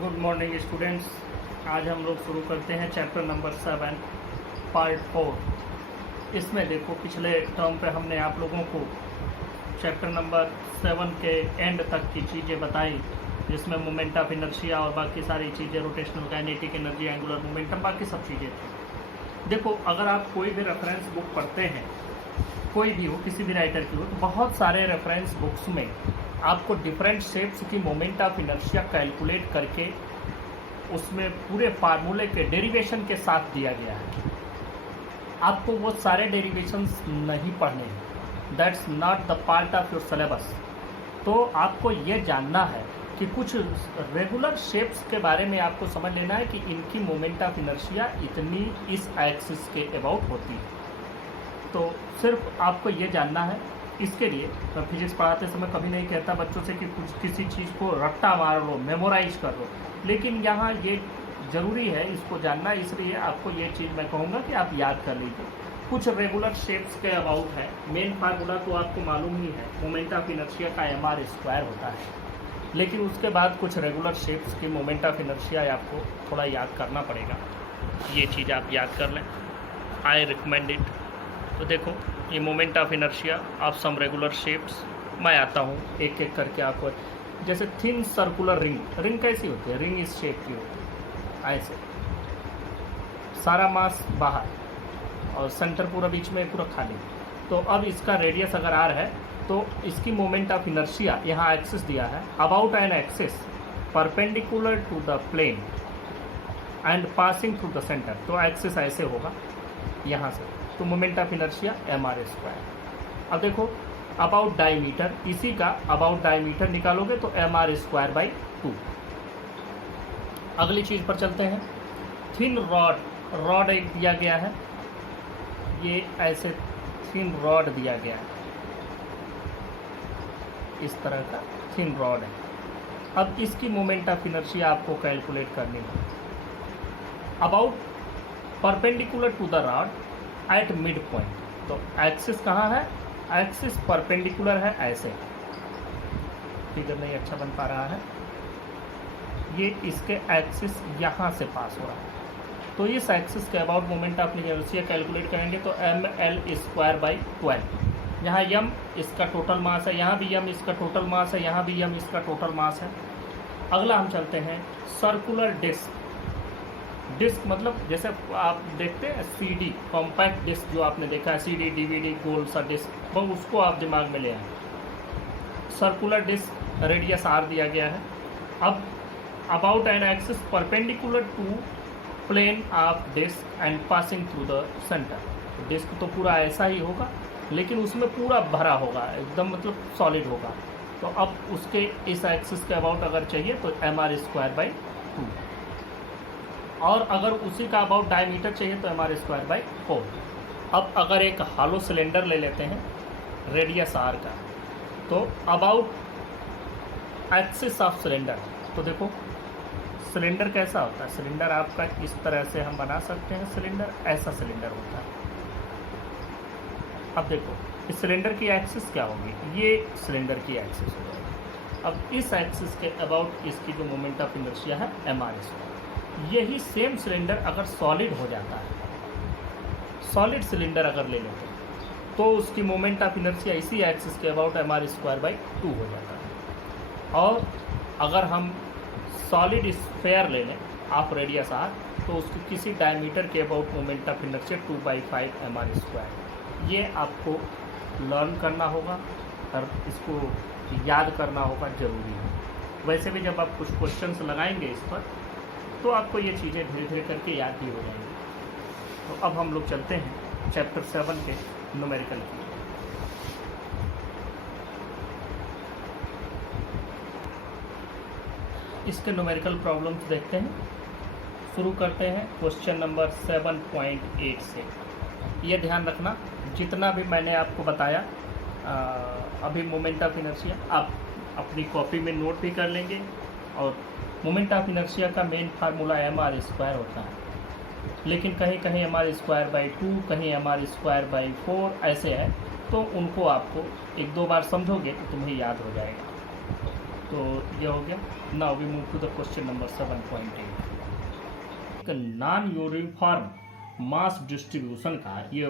Good morning students. आज हम लोग शुरू करते हैं चैप्टर नंबर 7 पार्ट 4। इसमें देखो पिछले टर्म पे हमने आप लोगों को चैप्टर नंबर 7 के एंड तक की चीज़ें बताई, जिसमें मोमेंट ऑफ इनर्शिया और बाकी सारी चीज़ें, rotational kinetic energy, angular momentum, बाकी सब चीज़ें थी। देखो अगर आप कोई भी रेफरेंस बुक पढ़ते हैं, कोई भी हो, किसी भी राइटर की हो, तो बहुत सारे रेफरेंस बुक्स में आपको डिफरेंट शेप्स की मोमेंट ऑफ इनर्शिया कैलकुलेट करके उसमें पूरे फार्मूले के डेरिवेशन के साथ दिया गया है। आपको वो सारे डेरिवेशंस नहीं पढ़ने हैं, that's not the part of your syllabus. तो आपको ये जानना है कि कुछ रेगुलर शेप्स के बारे में आपको समझ लेना है कि इनकी मोमेंट ऑफ इनर्शिया इतनी इस एक्सिस के अबाउट होती है। तो सिर्फ आपको ये जानना है। इसके लिए मैं फिजिक्स पढ़ाते समय कभी नहीं कहता बच्चों से कि कुछ किसी चीज़ को रट्टा मार लो, मेमोराइज कर लो, लेकिन यहाँ ये ज़रूरी है इसको जानना, इसलिए आपको ये चीज़ मैं कहूँगा कि आप याद कर लीजिए। कुछ रेगुलर शेप्स के अबाउट है। मेन फार्मूला तो आपको मालूम ही है, मोमेंट ऑफ इनर्शिया का mr² होता है, लेकिन उसके बाद कुछ रेगुलर शेप्स की मोमेंट ऑफ इनर्शिया आपको थोड़ा याद करना पड़ेगा। ये चीज़ आप याद कर लें, आई रिकमेंड इट। तो देखो ये moment of inertia of some regular shapes, मैं आता हूँ एक एक करके आपको। जैसे थिन सर्कुलर रिंग, रिंग कैसी होती है? रिंग इस शेप की होती है, ऐसे सारा मास बाहर और सेंटर पूरा बीच में पूरा खाली। तो अब इसका रेडियस अगर आर है तो इसकी मोमेंट ऑफ इनर्शिया, यहाँ एक्सिस दिया है, about an axis perpendicular to the plane and passing through the centre. तो एक्सिस ऐसे होगा यहाँ से, तो मोमेंट ऑफ इनर्शिया mr²। अब देखो अबाउट डायमीटर, इसी का अबाउट डायमीटर निकालोगे तो mr²/2। अगली चीज़ पर चलते हैं। थिन रॉड, रॉड एक दिया गया है, ये ऐसे थिन रॉड दिया गया है, इस तरह का थिन रॉड है। अब इसकी मोमेंट ऑफ इनर्शिया आपको कैलकुलेट करनी है। About perpendicular to the rod at mid point. तो एक्सिस कहाँ है? एक्सिस परपेंडिकुलर है, ऐसे। फिगर नहीं अच्छा बन पा रहा है, ये इसके एक्सिस यहाँ से पास हो रहा है। तो इस एक्सिस के about moment of inertia calculate करेंगे तो ml²/12। यहाँ m इसका टोटल मास है, यहाँ भी m इसका टोटल मास है, यहाँ भी m इसका टोटल मास है। अगला हम चलते हैं सर्कुलर डिस्क। डिस्क मतलब जैसे आप देखते हैं CD कॉम्पैक्ट डिस्क, जो आपने देखा है CD DVD गोल सा डिस्क, वो उसको आप दिमाग में ले आए। सर्कुलर डिस्क, रेडियस r दिया गया है। अब about an axis perpendicular to plane of disc and passing through the centre. Disc तो पूरा ऐसा ही होगा, लेकिन उसमें पूरा भरा होगा, एकदम मतलब सॉलिड होगा। तो अब उसके इस एक्सिस के अबाउट अगर चाहिए तो mr²/2, और अगर उसी का अबाउट डायमीटर चाहिए तो mr²/4। अब अगर एक हॉलो सिलेंडर ले लेते हैं रेडियस r का, तो अबाउट एक्सिस ऑफ सिलेंडर, तो देखो सिलेंडर कैसा होता है? सिलेंडर आपका इस तरह से हम बना सकते हैं, सिलेंडर ऐसा सिलेंडर होता है। अब देखो इस सिलेंडर की एक्सिस क्या होगी? ये सिलेंडर की एक्सिस हो जाएगी। अब इस एक्सिस के अबाउट इसकी जो मोमेंट ऑफ इनर्शिया है mr²। यही सेम सिलेंडर अगर सॉलिड हो जाता है, सॉलिड सिलेंडर अगर ले लेते हैं, तो उसकी मोमेंट ऑफ इनर्शिया इसी एक्सिस के अबाउट mr²/2 हो जाता है। और अगर हम सॉलिड स्फेयर ले लें ऑफ रेडियस r, तो उसकी किसी डायमीटर के about moment of inertia 2/5 mr²। ये आपको लर्न करना होगा और इसको याद करना होगा, ज़रूरी है। वैसे भी जब आप कुछ क्वेश्चंस लगाएंगे इस पर, तो आपको ये चीज़ें धीरे धीरे करके याद भी हो जाएंगी। तो अब हम लोग चलते हैं चैप्टर 7 के न्यूमेरिकल की। इसके न्यूमेरिकल प्रॉब्लम्स देखते हैं। शुरू करते हैं क्वेश्चन नंबर 7.8 से। ये ध्यान रखना, जितना भी मैंने आपको बताया अभी मोमेंट ऑफ इनर्शिया, आप अपनी कॉपी में नोट भी कर लेंगे। और मोमेंट ऑफ इनर्शिया का मेन फार्मूला mr² होता है, लेकिन कहीं कहीं mr²/2, कहीं mr²/4 ऐसे है। तो उनको आपको एक दो बार समझोगे तो तुम्हें याद हो जाएगा। तो ये हो गया। Now we move to the question number 7.8। Non uniform mass distribution का ये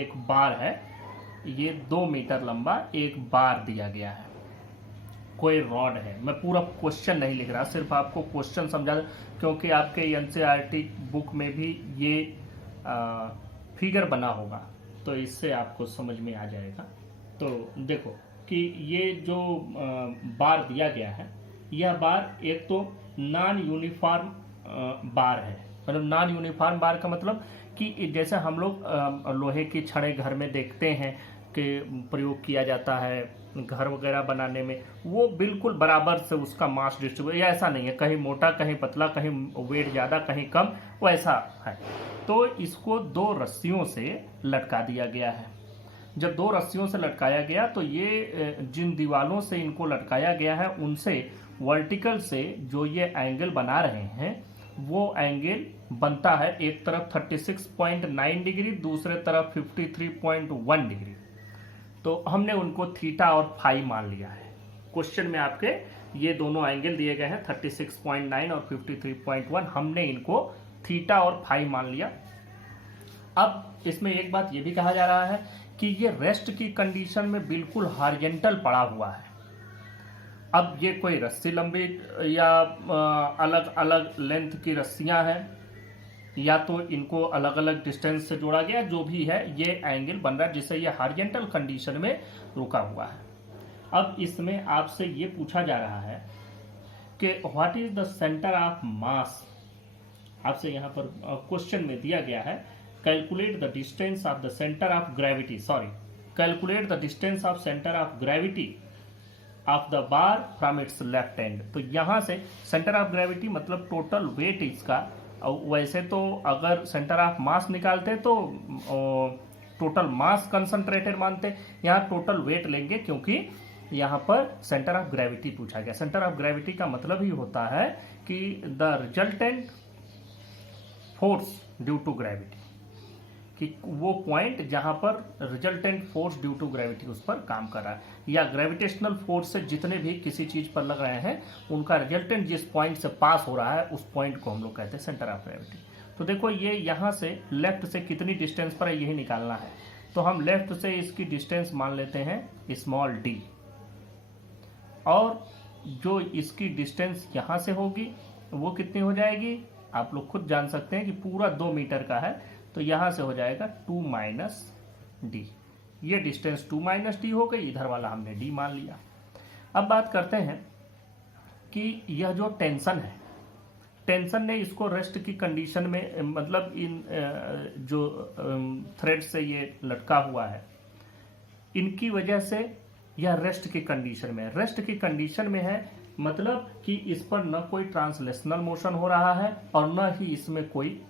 एक बार है, ये 2 मीटर लंबा एक बार दिया गया है, कोई रॉड है। मैं पूरा क्वेश्चन नहीं लिख रहा, सिर्फ आपको क्वेश्चन समझा, क्योंकि आपके एनसीईआरटी बुक में भी ये फिगर बना होगा, तो इससे आपको समझ में आ जाएगा। तो देखो कि ये जो बार दिया गया है, यह बार एक तो नॉन यूनिफॉर्म बार है। मतलब नॉन यूनिफॉर्म बार का मतलब कि जैसे हम लोग लोहे की छड़ें घर में देखते हैं कि प्रयोग किया जाता है घर वगैरह बनाने में, वो बिल्कुल बराबर से उसका मास डिस्ट्रीब्यूशन, ऐसा नहीं है कहीं मोटा कहीं पतला, कहीं वेट ज़्यादा कहीं कम, वो ऐसा है। तो इसको 2 रस्सियों से लटका दिया गया है। जब 2 रस्सियों से लटकाया गया तो ये जिन दीवालों से इनको लटकाया गया है उनसे वर्टिकल से जो ये एंगल बना रहे हैं वो एंगल बनता है, एक तरफ 36.9 डिग्री, दूसरे तरफ 53.1 डिग्री। तो हमने उनको थीटा और फाई मान लिया है। क्वेश्चन में आपके ये दोनों एंगल दिए गए हैं 36.9 और 53.1, हमने इनको थीटा और फाई मान लिया। अब इसमें एक बात ये भी कहा जा रहा है कि ये रेस्ट की कंडीशन में बिल्कुल हॉरिजॉन्टल पड़ा हुआ है। अब ये कोई रस्सी लंबी या अलग अलग लेंथ की रस्सियां हैं, या तो इनको अलग अलग डिस्टेंस से जोड़ा गया, जो भी है ये एंगल बन रहा है जिससे ये हॉरिजॉन्टल कंडीशन में रुका हुआ है। अब इसमें आपसे ये पूछा जा रहा है कि what is the centre of mass. आपसे यहाँ पर क्वेश्चन में दिया गया है calculate the distance of the centre of gravity, calculate the distance of centre of gravity of the bar from its left and. तो यहाँ से सेंटर ऑफ ग्रेविटी मतलब टोटल वेट इसका, वैसे तो अगर सेंटर ऑफ मास निकालते तो टोटल मास कंसंट्रेटेड मानते, यहाँ टोटल वेट लेंगे क्योंकि यहाँ पर सेंटर ऑफ ग्रेविटी पूछा गया। सेंटर ऑफ ग्रेविटी का मतलब ही होता है कि the resultant force due to gravity, कि वो पॉइंट जहां पर resultant force due to gravity उस पर काम कर रहा है, या ग्रेविटेशनल फोर्स से जितने भी किसी चीज पर लग रहे हैं उनका रिजल्टेंट जिस पॉइंट से पास हो रहा है उस पॉइंट को हम लोग कहते हैं सेंटर ऑफ ग्रेविटी। तो देखो ये यहाँ से लेफ्ट से कितनी डिस्टेंस पर है यही निकालना है, तो हम लेफ्ट से इसकी डिस्टेंस मान लेते हैं स्मॉल d, और जो इसकी डिस्टेंस यहाँ से होगी वो कितनी हो जाएगी आप लोग खुद जान सकते हैं कि पूरा 2 मीटर का है, तो यहां से हो जाएगा 2 - d। ये डिस्टेंस 2 - d हो गई, इधर वाला हमने d मान लिया। अब बात करते हैं कि यह जो टेंशन है, टेंशन ने इसको रेस्ट की कंडीशन में, मतलब इन जो थ्रेड से ये लटका हुआ है इनकी वजह से यह रेस्ट की कंडीशन में, रेस्ट की कंडीशन में है, मतलब कि इस पर न कोई ट्रांसलेशनल मोशन हो रहा है और न ही इसमें कोई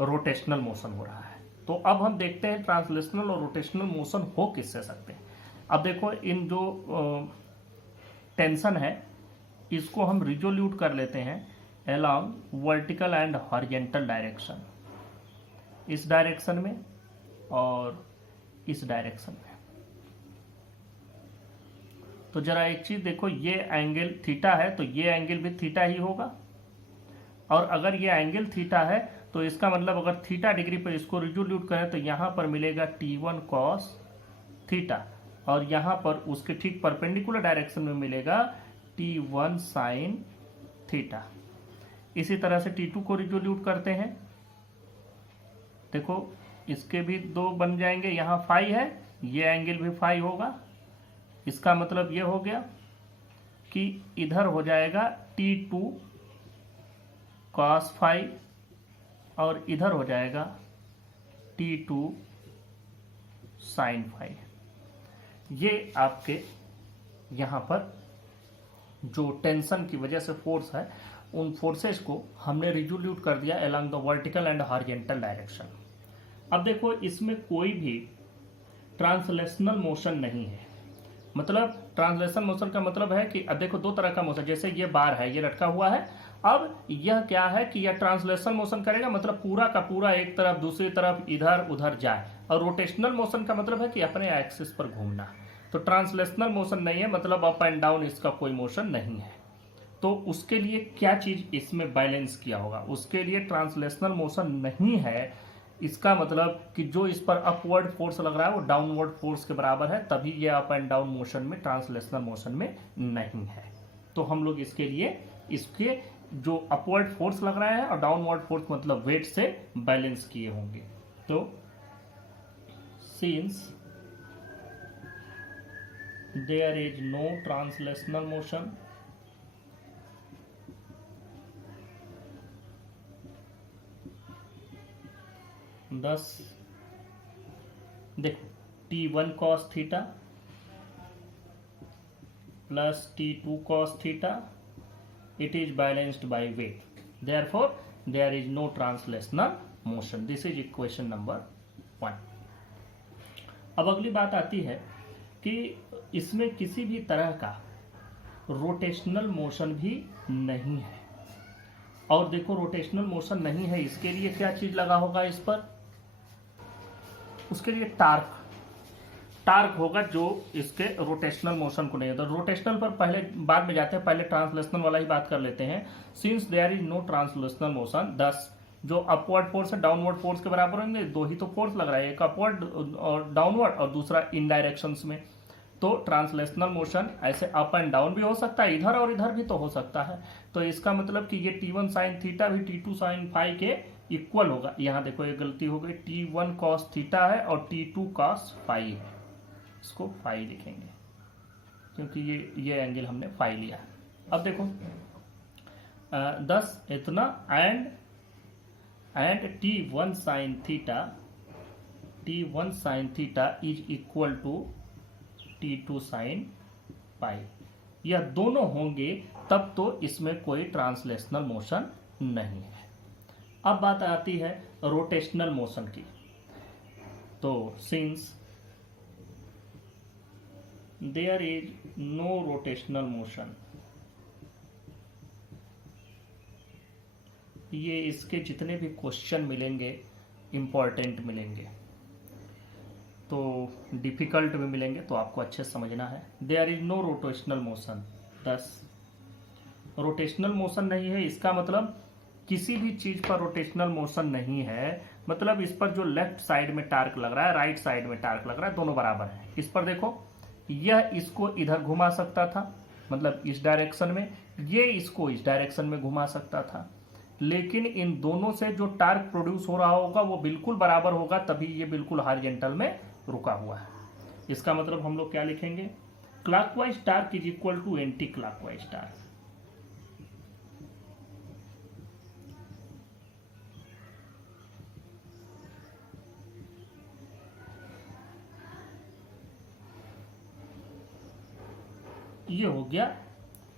रोटेशनल मोशन हो रहा है। तो अब हम देखते हैं ट्रांसलेशनल और रोटेशनल मोशन हो किससे सकते हैं। अब देखो इन जो टेंशन है इसको हम रिजोल्यूट कर लेते हैं along vertical and horizontal direction, इस डायरेक्शन में और इस डायरेक्शन में। तो जरा एक चीज देखो, ये एंगल थीटा है तो ये एंगल भी थीटा ही होगा, और अगर ये एंगल थीटा है तो इसका मतलब अगर थीटा डिग्री पर इसको रिजोल्यूट करें तो यहां पर मिलेगा T1 cos थीटा, और यहां पर उसके ठीक परपेंडिकुलर डायरेक्शन में मिलेगा T1 sin थीटा। इसी तरह से T2 को रिजोल्यूट करते हैं, देखो इसके भी 2 बन जाएंगे, यहां फाई है, ये एंगल भी फाई होगा। इसका मतलब ये हो गया कि इधर हो जाएगा T2 cos फाई और इधर हो जाएगा T2 sin फाई। ये आपके यहाँ पर जो टेंशन की वजह से फोर्स है उन फोर्सेस को हमने रिजोल्यूट कर दिया along the vertical and horizontal direction. अब देखो इसमें कोई भी ट्रांसलेशनल मोशन नहीं है, मतलब ट्रांसलेशन मोशन का मतलब है कि अब देखो 2 तरह का मोशन, जैसे ये बार है ये लटका हुआ है, अब यह क्या है कि यह ट्रांसलेशन मोशन करेगा, मतलब पूरा का पूरा एक तरफ दूसरी तरफ इधर उधर जाए, और रोटेशनल मोशन का मतलब है कि अपने एक्सिस पर घूमना। तो तो ट्रांसलेशनल मोशन नहीं है, मतलब अप एंड डाउन इसका कोई मोशन नहीं है। तो उसके लिए क्या चीज इसमें बैलेंस किया होगा, उसके लिए ट्रांसलेशनल मोशन नहीं है, इसका मतलब कि जो इस पर अपवर्ड फोर्स लग रहा है वो डाउनवर्ड फोर्स के बराबर है, तभी ये अप एंड डाउन मोशन में, ट्रांसलेशनल मोशन में नहीं है। तो हम लोग इसके लिए इसके जो अपवर्ड फोर्स लग रहा है और डाउनवर्ड फोर्स मतलब वेट से बैलेंस किए होंगे। तो since there is no translational motion, thus देखो T1 cos theta plus T2 cos theta, it is balanced by weight, therefore there is no translational motion. This is equation number 1. अब अगली बात आती है कि इसमें किसी भी तरह का रोटेशनल मोशन भी नहीं है, और देखो रोटेशनल मोशन नहीं है, इसके लिए क्या चीज लगा होगा इस पर, उसके लिए टार्क होगा जो इसके रोटेशनल मोशन को नहीं है। तो रोटेशनल पर पहले बाद में जाते हैं, पहले ट्रांसलेशनल वाला ही बात कर लेते हैं। Since there is no translational motion, thus जो अपवर्ड फोर्स है डाउनवर्ड फोर्स के बराबर होंगे, दो ही तो फोर्स लग रहा है, एक अपवर्ड और डाउनवर्ड और दूसरा इन डायरेक्शंस में। तो ट्रांसलेशनल मोशन ऐसे अप एंड डाउन भी हो सकता है, इधर और इधर भी तो हो सकता है। तो इसका मतलब कि ये T1 साइन थीटा भी T2 साइन फाई के इक्वल होगा। यहाँ देखो ये गलती हो गई, T1 कॉस थीटा है और T2 कॉस फाई है, इसको फाई लिखेंगे क्योंकि ये एंगल हमने फाई लिया है। अब देखो 10 इतना and T1 sine theta is equal to T2 sine pi, यह दोनों होंगे तब तो इसमें कोई ट्रांसलेशनल मोशन नहीं है। अब बात आती है रोटेशनल मोशन की। तो since there is no rotational motion, ये इसके जितने भी क्वेश्चन मिलेंगे इंपॉर्टेंट मिलेंगे, तो डिफिकल्ट भी मिलेंगे, तो आपको अच्छे से समझना है। There is no rotational motion, 10 rotational motion नहीं है, इसका मतलब किसी भी चीज पर रोटेशनल मोशन नहीं है, मतलब इस पर जो लेफ्ट साइड में टार्क लग रहा है, राइट साइड में टार्क लग रहा है, दोनों बराबर है। इस पर देखो यह इसको इधर घुमा सकता था, मतलब इस डायरेक्शन में, ये इसको इस डायरेक्शन में घुमा सकता था, लेकिन इन दोनों से जो टार्क प्रोड्यूस हो रहा होगा वो बिल्कुल बराबर होगा, तभी ये बिल्कुल हॉरिजॉन्टल में रुका हुआ है। इसका मतलब हम लोग क्या लिखेंगे, clockwise torque is equal to anticlockwise torque. ये हो गया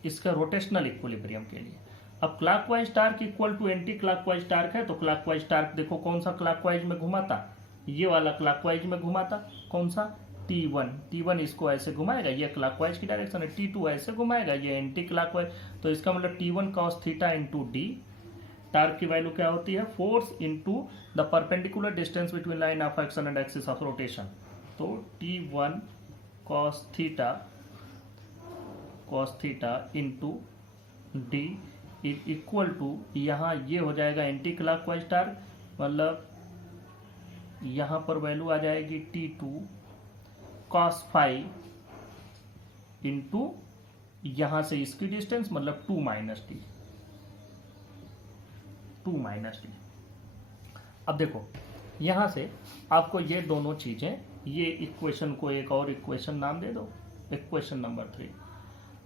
इसका रोटेशनल इक्विलिब्रियम के लिए। अब clockwise torque equal to anticlockwise torque है, तो क्लॉकवाइज टार्क देखो कौन सा क्लॉकवाइज में घुमाता, ये वाला क्लॉकवाइज में घुमाता, कौन सा T1 इसको ऐसे घुमाएगा, ये क्लॉकवाइज की डायरेक्शन है, T2 ऐसे घुमाएगा, ये एंटी क्लॉकवाइज। तो इसका मतलब T1 cos theta into D, torque की वैल्यू क्या होती है, force into the perpendicular distance between line of action and axis of rotation. तो T1 cos theta into D is equal to, यहाँ ये हो जाएगा एंटी क्लॉकवाइज टार्क, मतलब यहाँ पर वैल्यू आ जाएगी T2 cos फाई इंटू यहाँ से इसकी डिस्टेंस मतलब 2 माइनस डी। अब देखो यहाँ से आपको ये दोनों चीजें, ये इक्वेशन को एक और इक्वेशन नाम दे दो, इक्वेशन नंबर 3।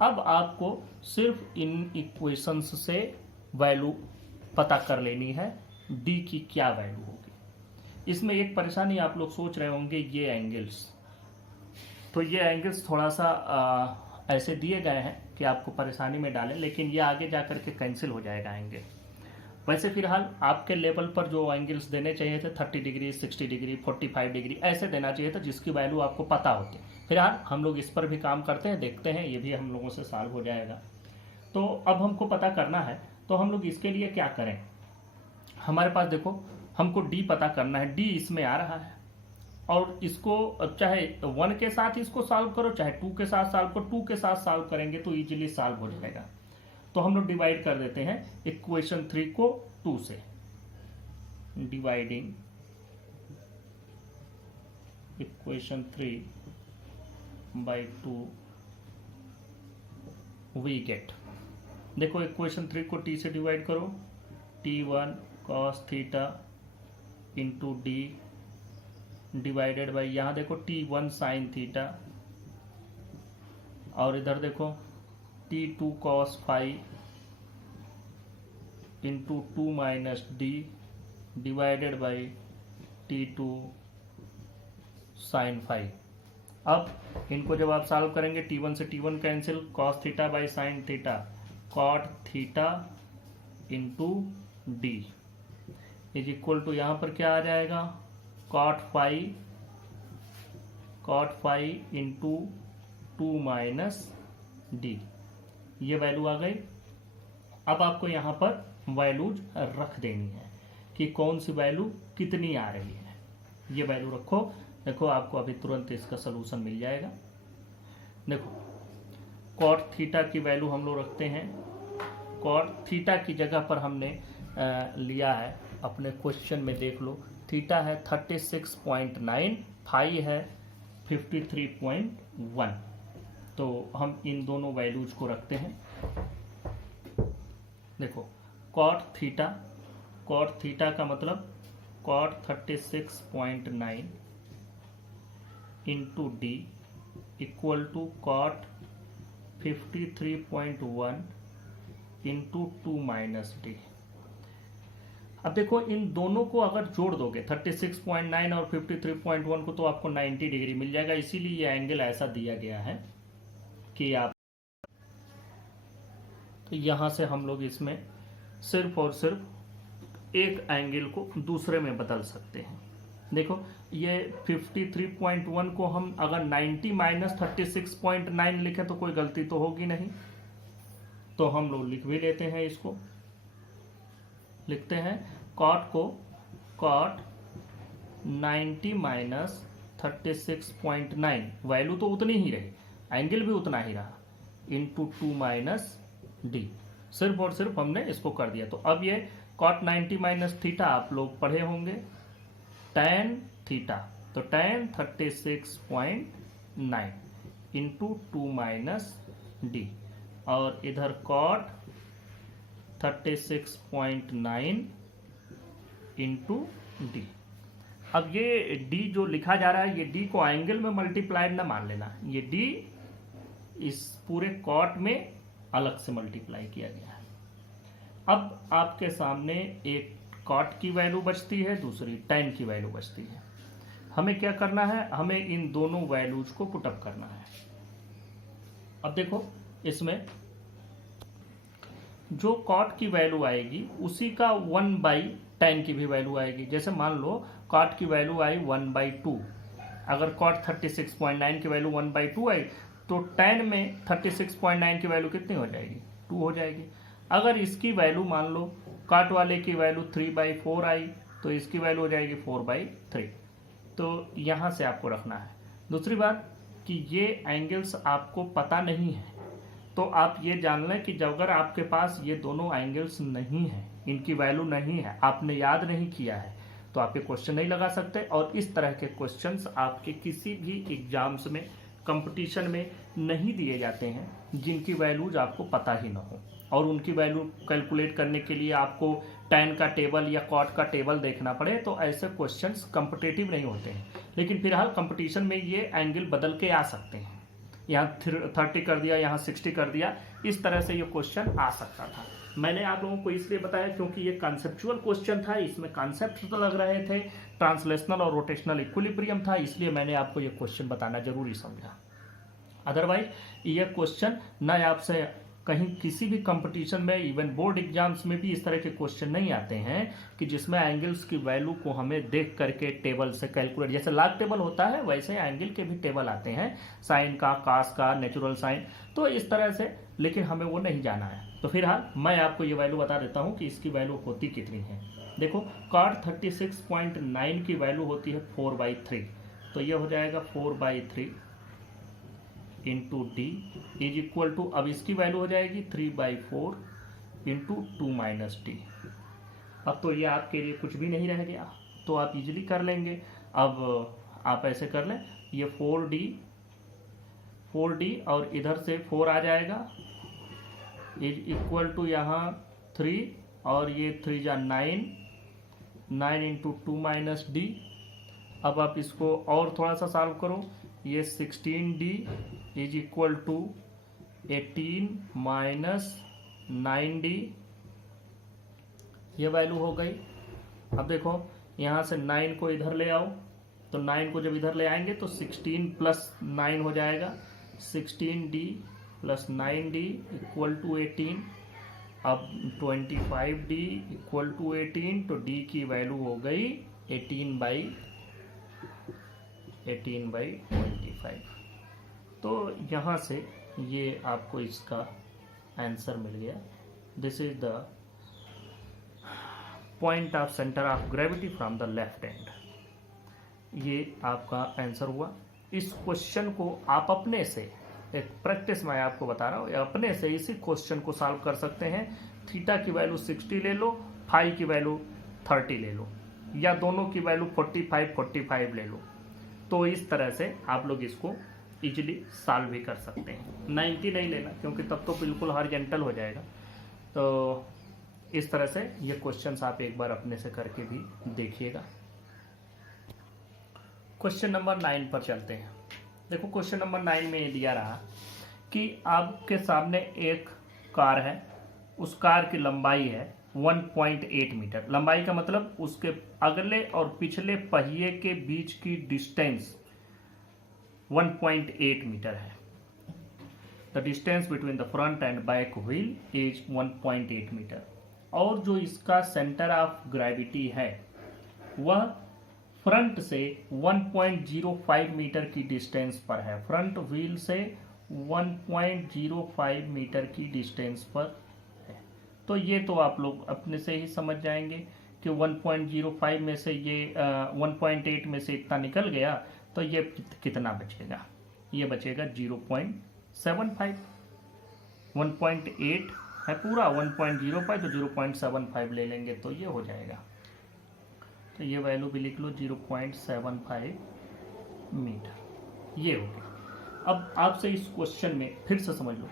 अब आपको सिर्फ इन इक्वेशंस से वैल्यू पता कर लेनी है, डी की क्या वैल्यू होगी। इसमें एक परेशानी आप लोग सोच रहे होंगे, ये एंगल्स, तो ये एंगल्स थोड़ा सा ऐसे दिए गए हैं कि आपको परेशानी में डालें, लेकिन ये आगे जा करके कैंसिल हो जाएगा एंगल। वैसे फिलहाल आपके लेवल पर जो एंगल्स देने चाहिए थे 30 डिग्री, 60 डिग्री, 45 डिग्री ऐसे देना चाहिए था, जिसकी वैल्यू आपको पता होती। फिलहाल हम लोग इस पर भी काम करते हैं, देखते हैं ये भी हम लोगों से सॉल्व हो जाएगा। तो अब हमको पता करना है, तो हम लोग इसके लिए क्या करें, हमारे पास देखो हमको डी पता करना है, डी इसमें आ रहा है और इसको चाहे 1 के साथ इसको सॉल्व करो, चाहे 2 के साथ सॉल्व करो, 2 के साथ सॉल्व करेंगे तो इजीली सॉल्व हो जाएगा। तो हम लोग डिवाइड कर देते हैं इक्वेशन 3 को 2 से। Dividing equation 3 by 2 we get, देखो इक्वेशन 3 को t से डिवाइड करो, t1 cos theta into D divided by, यहाँ देखो t1 साइन थीटा, और इधर देखो t2 cos phi into 2 minus D divided by t2 sine phi. अब इनको जब आप सॉल्व करेंगे t1 से t1 cancel, cos theta by sine theta, cot theta into D is equal to, यहाँ पर क्या आ जाएगा, cot phi into 2 minus D, ये वैल्यू आ गई। अब आपको यहाँ पर वैल्यूज रख देनी है कि कौन सी वैल्यू कितनी आ रही है, ये वैल्यू रखो। देखो आपको अभी तुरंत इसका सलूशन मिल जाएगा। देखो cot थीटा की वैल्यू हम लोग रखते हैं, cot थीटा की जगह पर हमने लिया है अपने क्वेश्चन में, देख लो थीटा है 36.9, फाई है 53.1, तो हम इन दोनों वैल्यूज को रखते हैं। देखो cot थीटा का मतलब cot 36.9 into D equal to cot 53.1 into 2 minus D. अब देखो इन दोनों को अगर जोड़ दोगे 36.9 और 53.1 को, तो आपको 90 डिग्री मिल जाएगा। इसीलिए ये एंगल ऐसा दिया गया है कि आप, तो यहाँ से हम लोग इसमें सिर्फ और सिर्फ एक एंगल को दूसरे में बदल सकते हैं। देखो ये 53.1 को हम अगर 90 माइनस 36.9 लिखें तो कोई गलती तो होगी नहीं, तो हम लोग लिख भी लेते हैं। इसको लिखते हैं cot को cot 90 माइनस 36.9, वैल्यू तो उतनी ही रही, एंगल भी उतना ही रहा, इंटू 2 माइनस डी, सिर्फ और सिर्फ हमने इसको कर दिया। तो अब ये cot 90 माइनस थीटा आप लोग पढ़े होंगे tan थीटा, तो tan 36.9 इंटू 2 माइनस डी, और इधर cot 36.9 इंटू डी। अब ये डी जो लिखा जा रहा है, ये डी को एंगल में मल्टीप्लाइड ना मान लेना, ये डी इस पूरे cot में अलग से मल्टीप्लाई किया गया है। अब आपके सामने एक cot की वैल्यू बचती है, दूसरी tan की वैल्यू बचती है। हमें क्या करना है, हमें इन दोनों वैल्यूज को पुटअप करना है। अब देखो इसमें जो cot की वैल्यू आएगी उसी का 1/tan की भी वैल्यू आएगी। जैसे मान लो cot की वैल्यू आई 1/2, अगर cot 36.9 की वैल्यू 1/2 आई तो tan में 36.9 की वैल्यू कितनी हो जाएगी, 2 हो जाएगी। अगर इसकी वैल्यू मान लो cot वाले की वैल्यू 3/4 आई तो इसकी वैल्यू हो जाएगी 4/3। तो यहाँ से आपको रखना है। दूसरी बात कि ये एंगल्स आपको पता नहीं है, तो आप ये जान लें कि जब अगर आपके पास ये दोनों एंगल्स नहीं है, इनकी वैल्यू नहीं है, आपने याद नहीं किया है, तो आप ये क्वेश्चन नहीं लगा सकते। और इस तरह के क्वेश्चंस आपके किसी भी एग्जाम्स में, कंपटीशन में नहीं दिए जाते हैं जिनकी वैल्यूज आपको पता ही ना हो, और उनकी वैल्यू कैलकुलेट करने के लिए आपको tan का टेबल या cot का टेबल देखना पड़े, तो ऐसे क्वेश्चंस कम्पिटिटिव नहीं होते हैं। लेकिन फिलहाल कंपटीशन में ये एंगल बदल के आ सकते हैं, यहाँ 30 कर दिया, यहाँ 60 कर दिया, इस तरह से ये क्वेश्चन आ सकता था। मैंने आप लोगों को इसलिए बताया क्योंकि ये कॉन्सेप्चुअल क्वेश्चन था, इसमें कॉन्सेप्ट तो लग रहे थे, ट्रांसलेशनल और रोटेशनल इक्विलिब्रियम था, इसलिए मैंने आपको ये क्वेश्चन बताना जरूरी समझा। अदरवाइज ये क्वेश्चन न आपसे कहीं किसी भी कंपटीशन में, इवन बोर्ड एग्जाम्स में भी इस तरह के क्वेश्चन नहीं आते हैं कि जिसमें एंगल्स की वैल्यू को हमें देख करके टेबल से कैलकुलेट, जैसे लॉग टेबल होता है वैसे एंगल के भी टेबल आते हैं, साइन का, कास का, नेचुरल साइन, तो इस तरह से, लेकिन हमें वो नहीं जाना है। तो फिलहाल मैं आपको ये वैल्यू बता देता हूँ कि इसकी वैल्यू होती कितनी है। देखो cot 36.9 की वैल्यू होती है 4/3, तो ये हो जाएगा 4/3 into D is equal to, अब इसकी वैल्यू हो जाएगी 3/4 इंटू 2 माइनस डी। अब तो ये आपके लिए कुछ भी नहीं रह गया, तो आप इजीली कर लेंगे। अब आप ऐसे कर लें, ये 4D और इधर से 4 आ जाएगा इज इक्वल टू यहाँ 3 और ये 3 जा 9 इंटू 2 माइनस डी। अब आप इसको और थोड़ा सा सॉल्व करो, ये 16D is equal to 18 minus 9D, ये वैल्यू हो गई। अब देखो यहाँ से 9 को इधर ले आओ, तो 9 को जब इधर ले आएंगे तो 16 प्लस 9 हो जाएगा, 16D plus 9D equal to 18। अब 25D इक्वल टू 18, तो D की वैल्यू हो गई 18/25। तो यहाँ से ये आपको इसका आंसर मिल गया। This is the point of centre of gravity from the left hand. ये आपका आंसर हुआ। इस क्वेश्चन को आप अपने से, एक प्रैक्टिस मैं आपको बता रहा हूँ, अपने से इसी क्वेश्चन को सॉल्व कर सकते हैं। थीटा की वैल्यू 60 ले लो, फाई की वैल्यू 30 ले लो, या दोनों की वैल्यू 45 ले लो। तो इस तरह से आप लोग इसको इजीली सॉल्व भी कर सकते हैं। 90 नहीं लेना, क्योंकि तब तो बिल्कुल हॉरिजॉन्टल हो जाएगा। तो इस तरह से ये क्वेश्चंस आप एक बार अपने से करके भी देखिएगा। क्वेश्चन नंबर 9 पर चलते हैं। देखो क्वेश्चन नंबर 9 में ये दिया रहा कि आपके सामने एक कार है, उस कार की लंबाई है 1.8 मीटर। लंबाई का मतलब उसके अगले और पिछले पहिए के बीच की डिस्टेंस 1.8 मीटर है। The distance between the front and back wheel is 1.8 metre. और जो इसका सेंटर ऑफ ग्रेविटी है वह फ्रंट से 1.05 मीटर की डिस्टेंस पर है। फ्रंट व्हील से 1.05 मीटर की डिस्टेंस पर है। तो ये तो आप लोग अपने से ही समझ जाएंगे कि 1.05 में से ये 1.8 में से इतना निकल गया, तो ये कितना बचेगा? ये बचेगा 0.75। 1.8 है पूरा, 1.05 तो 0.75 ले लेंगे, तो ये हो जाएगा। तो ये वैल्यू भी लिख लो 0.75 मीटर, ये हो गया। अब आपसे इस क्वेश्चन में फिर से समझ लो,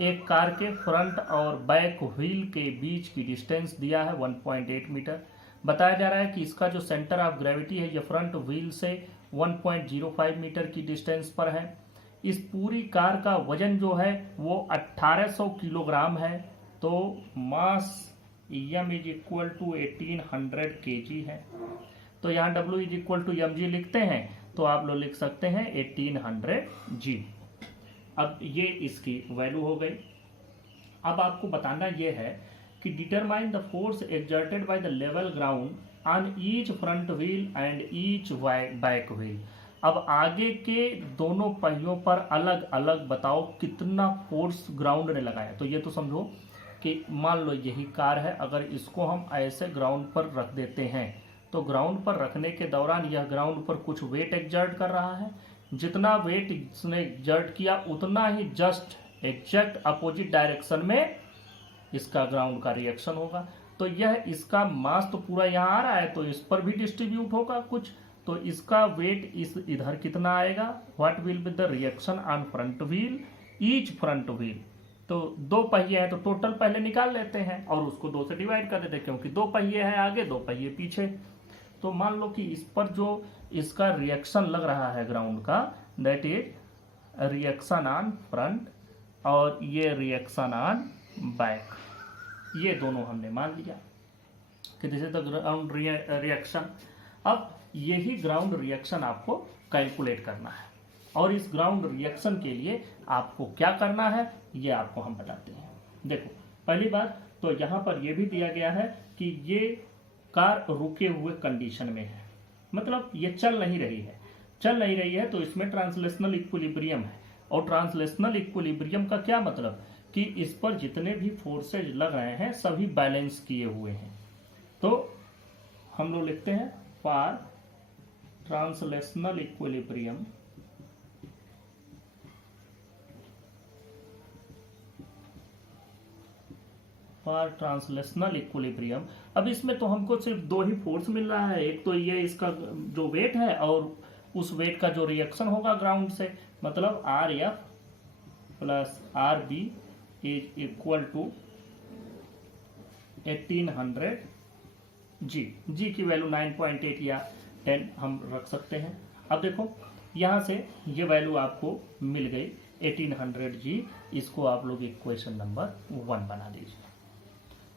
एक कार के फ्रंट और बैक व्हील के बीच की डिस्टेंस दिया है 1.8 मीटर। बताया जा रहा है कि इसका जो सेंटर ऑफ ग्रेविटी है ये फ्रंट व्हील से 1.05 मीटर की डिस्टेंस पर है। इस पूरी कार का वजन जो है वो 1800 किलोग्राम है। तो mass m is equal to 1800 kg है। तो यहाँ W is equal to mg लिखते हैं, तो आप लोग लिख सकते हैं 1800 g। अब ये इसकी वैल्यू हो गई। अब आपको बताना ये है कि determine the force exerted by the level ground on each front wheel and each back wheel. अब आगे के दोनों पहियों पर अलग अलग बताओ कितना फोर्स ग्राउंड ने लगाया। तो ये तो समझो कि मान लो यही कार है, अगर इसको हम ऐसे ग्राउंड पर रख देते हैं तो ग्राउंड पर रखने के दौरान यह ग्राउंड पर कुछ वेट एक्सर्ट कर रहा है। जितना वेट इसने एक्सर्ट किया उतना ही जस्ट एग्जैक्ट अपोजिट डायरेक्शन में इसका ग्राउंड का रिएक्शन होगा। तो यह इसका मास तो पूरा यहाँ आ रहा है, तो इस पर भी डिस्ट्रीब्यूट होगा कुछ। तो इसका वेट इस इधर कितना आएगा? What will be the reaction on front wheel each front wheel. तो दो पहिए हैं तो टोटल पहले निकाल लेते हैं और उसको 2 से डिवाइड कर देते हैं, क्योंकि 2 पहिए हैं आगे 2 पहिए पीछे। तो मान लो कि इस पर जो इसका रिएक्शन लग रहा है ग्राउंड का, that is reaction on front और ये रिएक्शन ऑन बैक। ये दोनों हमने मान लिया कि this is the ground reaction. अब यही ग्राउंड रिएक्शन आपको कैलकुलेट करना है, और इस ग्राउंड रिएक्शन के लिए आपको क्या करना है ये आपको हम बताते हैं। देखो पहली बात तो यहाँ पर यह भी दिया गया है कि ये कार रुके हुए कंडीशन में है, मतलब ये चल नहीं रही है। चल नहीं रही है तो इसमें ट्रांसलेशनल इक्विलिब्रियम है। और ट्रांसलेशनल इक्विलिब्रियम का क्या मतलब कि इस पर जितने भी फोर्सेज लग रहे हैं सभी बैलेंस किए हुए हैं। तो हम लोग लिखते हैं for translational equilibrium for translational equilibrium. अब इसमें तो हमको सिर्फ दो ही फोर्स मिल रहा है, एक तो ये इसका जो वेट है और उस वेट का जो रिएक्शन होगा ग्राउंड से, मतलब R F plus R B is equal to 1800 G. G की वैल्यू 9.8 या 10 हम रख सकते हैं। अब देखो यहाँ से ये वैल्यू आपको मिल गई 1800 जी। इसको आप लोग इक्वेशन नंबर 1 बना दीजिए।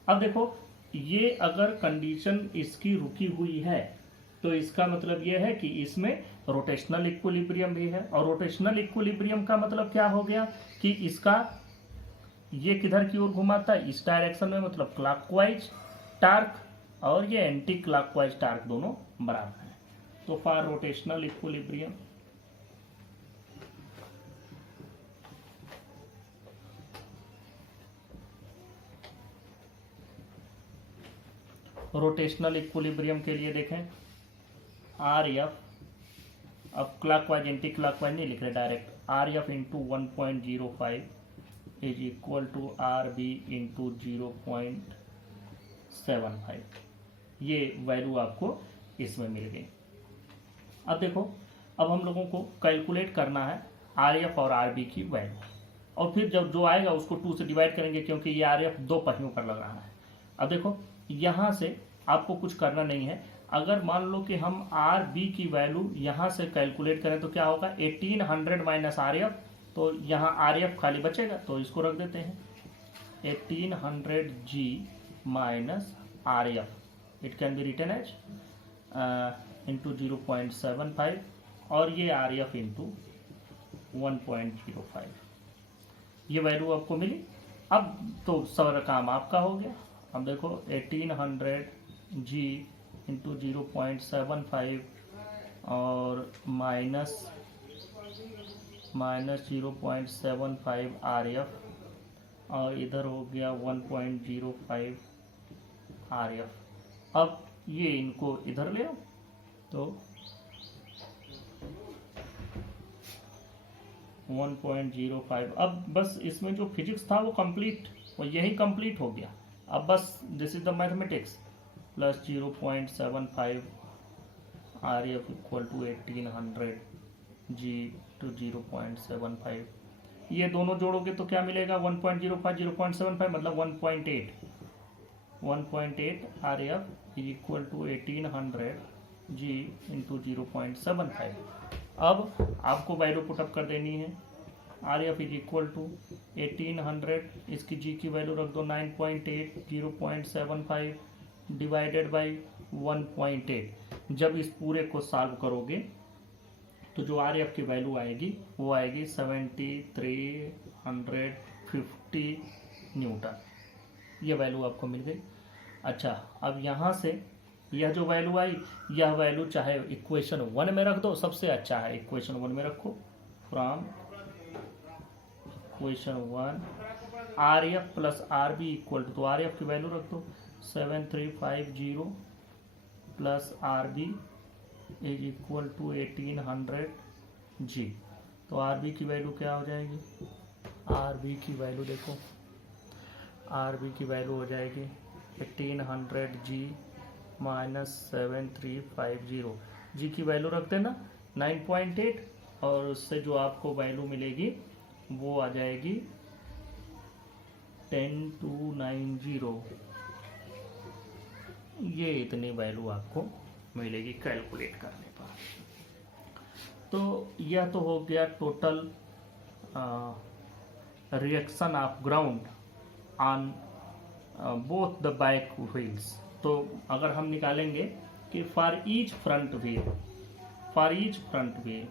अब देखो ये अगर कंडीशन इसकी रुकी हुई है तो इसका मतलब ये है कि इसमें रोटेशनल इक्विलिब्रियम भी है, और रोटेशनल इक्विलिब्रियम का मतलब क्या हो गया कि इसका ये किधर की ओर घुमाता है, इस डायरेक्शन में, मतलब क्लॉकवाइज टार्क, और ये एंटी क्लॉकवाइज टार्क दोनों बराबर है। तो for rotational equilibrium rotational equilibrium के लिए देखें आर एफ, अब क्लॉकवाइज एंटी क्लॉकवाइज नहीं लिख रहे direct, R F into 1.05 is equal to R B into 0.75। ये वैल्यू आपको इसमें मिल गई। अब देखो अब हम लोगों को कैलकुलेट करना है आर एफ और आर बी की वैल्यू, और फिर जब जो आएगा उसको 2 से डिवाइड करेंगे क्योंकि ये आर एफ दो पहियों पर लग रहा है। अब देखो यहाँ से आपको कुछ करना नहीं है। अगर मान लो कि हम आर बी की वैल्यू यहाँ से कैलकुलेट करें तो क्या होगा 1800 माइनस आर एफ, तो यहाँ आर एफ खाली बचेगा तो इसको रख देते हैं 1800 G minus R F, it can be written as into 0.75 और ये आर एफ इंटू 1.05। ये वैल्यू आपको मिली। अब तो सारा काम आपका हो गया। अब देखो 1800 जी इंटू 0.75 और माइनस 0.75 आर एफ, और इधर हो गया 1.05 आर एफ। अब ये इनको इधर ले आओ तो 1.05। अब बस इसमें जो फिजिक्स था वो कंप्लीट, वो यही कंप्लीट हो गया। अब बस this is the mathematics, plus 0.75 R F equal to 1800 G to 0.75। ये दोनों जोड़ोगे तो क्या मिलेगा 1.05 0.75 मतलब 1.8 R F is equal to 1800 G into 0.75। अब आपको वैल्यू पुटअप कर देनी है। R F is equal to 1800, इसकी जी की वैल्यू रख दो 9.8, 0.75 डिवाइडेड बाई 1.8। जब इस पूरे को सॉल्व करोगे तो जो आर एफ की वैल्यू आएगी वो आएगी 7350 न्यूटन। ये वैल्यू आपको मिल गई। अच्छा अब यहाँ से यह जो वैल्यू आई, यह वैल्यू चाहे इक्वेशन 1 में रख दो, सबसे अच्छा है इक्वेशन 1 में रखो। From equation 1 R F plus R B equal to, तो आर एफ की वैल्यू रख दो 7350 प्लस R B is equal to 1800 G. तो आर बी की वैल्यू क्या हो जाएगी, आर बी की वैल्यू देखो, आर बी की वैल्यू हो जाएगी 1800 जी माइनस 7350। जी की वैल्यू रख देना 9.8 और उससे जो आपको वैल्यू मिलेगी वो आ जाएगी 10290। ये इतनी वैल्यू आपको मिलेगी कैलकुलेट करने पर। तो यह तो हो गया total reaction of ground on both the back wheels. तो अगर हम निकालेंगे कि for each front wheel, for each front wheel,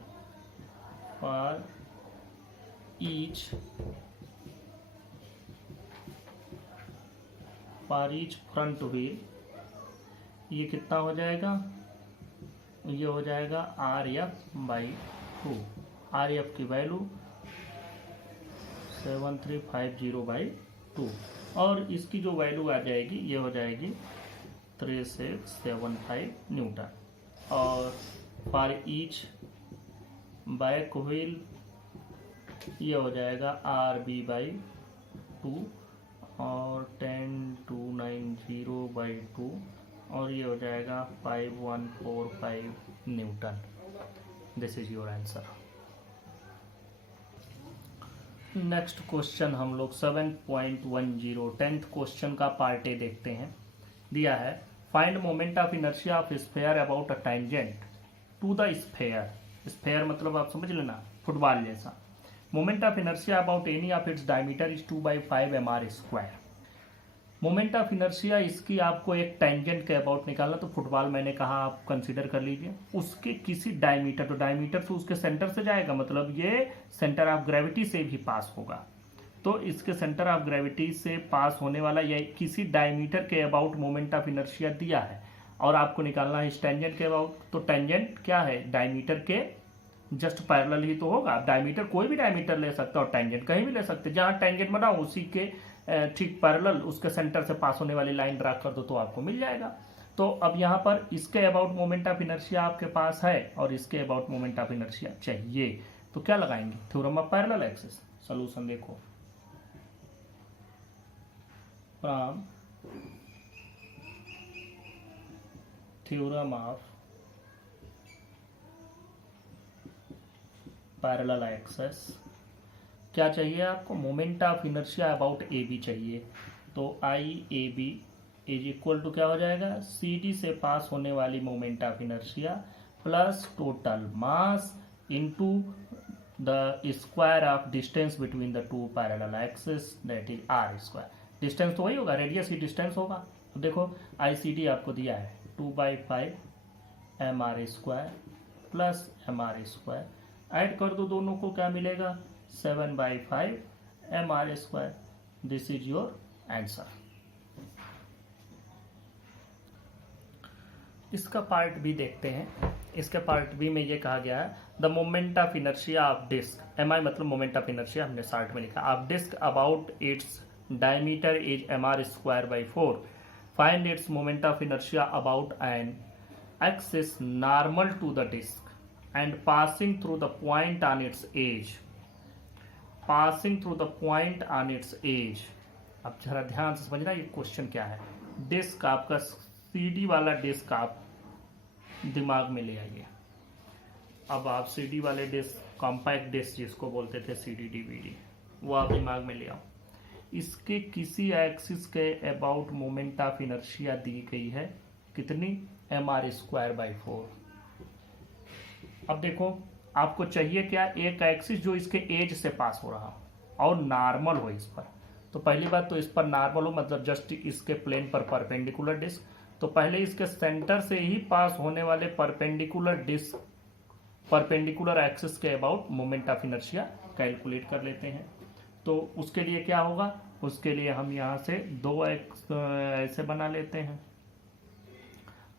for each front wheel ये कितना हो जाएगा, ये हो जाएगा R F by 2। Are F की वैल्यू 7350 बाई 2 और इसकी जो वैल्यू आ जाएगी ये हो जाएगी 3675 न्यूटन। और फॉर ईच बैक व्हील ये हो जाएगा RB/2 और 10290/2 और ये हो जाएगा 5145 Newton. This is your answer. Next question हम लोग 7.10 10th क्वेश्चन का पार्ट ए देखते हैं। दिया है find moment of inertia of sphere about a tangent to the sphere. Sphere मतलब आप समझ लेना फुटबॉल जैसा। Moment of inertia about any of its diameter is 2/5 mr²। Moment of inertia इसकी आपको एक टेंजेंट के अबाउट निकालना, तो फुटबॉल मैंने कहा आप कंसीडर कर लीजिए, उसके किसी डायमीटर, तो डायमीटर से उसके सेंटर से जाएगा, मतलब ये सेंटर ऑफ ग्रेविटी से भी पास होगा, तो इसके सेंटर ऑफ ग्रेविटी से पास होने वाला ये किसी डायमीटर के अबाउट मोमेंट ऑफ इनर्शिया दिया है और आपको निकालना है इस टेंजेंट के अबाउट। तो टेंजेंट क्या है, डायमीटर के जस्ट पैरेलल ही तो होगा। डायमीटर कोई भी डायमीटर ले सकते हो और टेंजेंट कहीं भी ले सकते, जहां टेंजेंट बनाओ उसी के ठीक पैरेलल उसके सेंटर से पास होने वाली लाइन ड्रा कर दो तो आपको मिल जाएगा। तो अब यहाँ पर इसके अबाउट मोमेंट ऑफ इनर्शिया आपके पास है और इसके अबाउट मोमेंट ऑफ इनर्शिया चाहिए, तो क्या लगाएंगे, theorem of parallel axis. Solution देखो, from theorem of parallel axis क्या चाहिए आपको, moment of inertia about A B चाहिए। तो IAB इज इक्वल टू क्या हो जाएगा, CD से पास होने वाली moment of inertia plus total mass into the square of distance between the two parallel axis that is R²। Distance तो वही होगा, रेडियस ही डिस्टेंस होगा। अब देखो ICD आपको दिया है 2/5 mr² प्लस mr², ऐड कर दो दोनों को, क्या मिलेगा 7/5 mr²। This is your answer. इसका पार्ट बी देखते हैं। इसके पार्ट बी में ये कहा गया है the moment of inertia of disc, MI मतलब मोमेंट ऑफ इनर्शिया हमने शार्ट में लिखा, of disc about its diameter is mr²/4। Find its moment of inertia about an axis normal to the disc and passing through the point on its edge, passing through the point on its edge। अब जरा ध्यान से समझना ये question क्या है। Disc आपका CD वाला डिस्क आप दिमाग में ले आइए। अब आप CD वाले डिस्क, कॉम्पैक्ट डिस्क जिसको बोलते थे CD DVD, वो आप दिमाग में ले आओ। इसके किसी एक्सिस के अबाउट मोमेंट ऑफ इनर्शिया दी गई है कितनी, mr²/4। अब देखो आपको चाहिए क्या, एक एक्सिस जो इसके एज से पास हो रहा हो और नॉर्मल हो इस पर। तो पहली बात तो इस पर नॉर्मल हो, मतलब जस्ट इसके प्लेन पर परपेंडिकुलर डिस्क। तो पहले इसके सेंटर से ही पास होने वाले परपेंडिकुलर डिस्क, परपेंडिकुलर एक्सिस के about moment of inertia calculate कर लेते हैं। तो उसके लिए क्या होगा, उसके लिए हम यहाँ से दो ऐसे बना लेते हैं।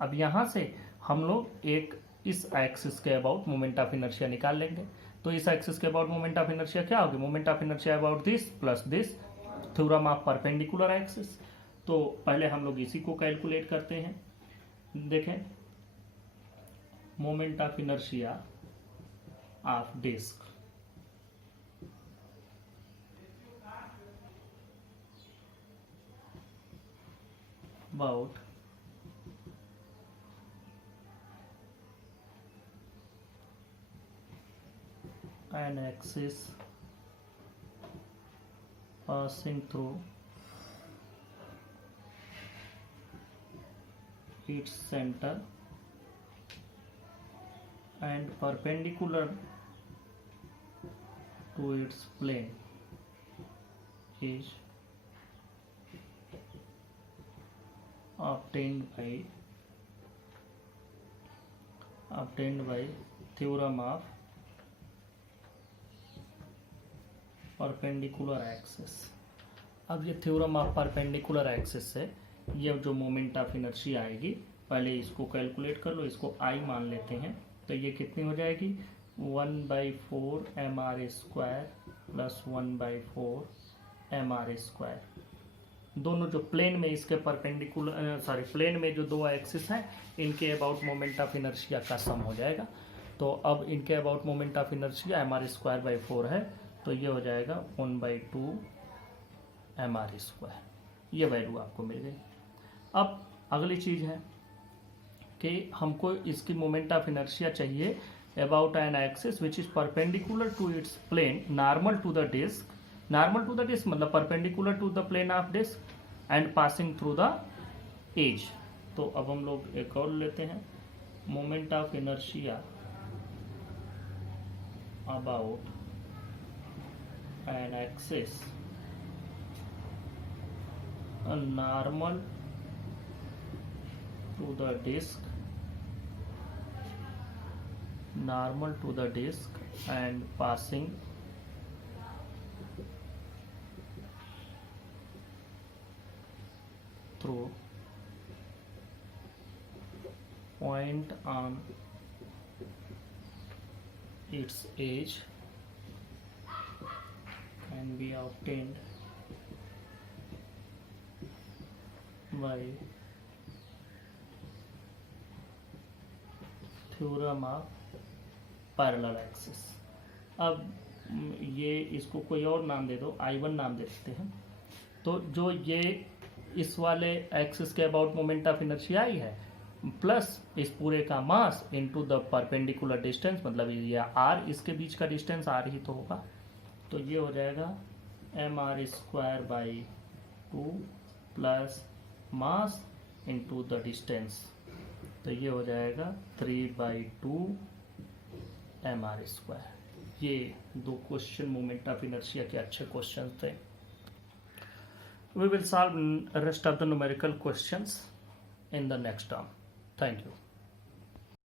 अब यहाँ से हम लोग एक इस एक्सिस के अबाउट मोमेंट ऑफ इनर्शिया निकाल लेंगे। तो इस एक्सिस के अबाउट मोमेंट ऑफ इनर्शिया क्या होगी, moment of inertia about this plus this, theorem of perpendicular axis. तो पहले हम लोग इसी को कैलकुलेट करते हैं। देखें, moment of inertia of disc about an axis passing through its center and perpendicular to its plane is obtained by theorem of perpendicular axis. अब ये थ्योरम ऑफ परपेंडिकुलर एक्सिस से ये जो मोमेंट ऑफ इनर्शिया आएगी, पहले इसको calculate कर लो, इसको I मान लेते हैं। तो ये कितनी हो जाएगी, 1/4 mr² प्लस 1/4 mr²। दोनों जो प्लेन में इसके परपेंडिकुलर प्लेन में जो दो एक्सिस हैं इनके अबाउट मोमेंट ऑफ इनर्शिया का सम हो जाएगा। तो अब इनके about moment of inertia mr²/4 है, तो ये हो जाएगा 1/2 mr²। ये वैल्यू आपको मिल गई। अब अगली चीज़ है कि हमको इसकी मोमेंट ऑफ इनर्शिया चाहिए about an axis which is perpendicular to its plane normal to the disc. Normal to the disc मतलब perpendicular to the plane of disc and passing through the edge. तो अब हम लोग एक और लेते हैं, moment of inertia about an axis normal to the disk and passing through point on its edge can be obtained by theorem of parallel axis. अब ये इसको कोई और नाम दे दो, I1 नाम दे देते हैं। तो जो ये इस वाले एक्सिस के about moment of inertia I है प्लस इस पूरे का mass into the perpendicular distance, मतलब ये r इसके बीच का डिस्टेंस r ही तो होगा, तो ये हो जाएगा mr²/2 plus mass into the distance, तो ये हो जाएगा 3/2 mr²। ये दो क्वेश्चन मोमेंट ऑफ इनर्शिया के अच्छे क्वेश्चन थे। We will solve rest of the numerical questions in the next term. Thank you.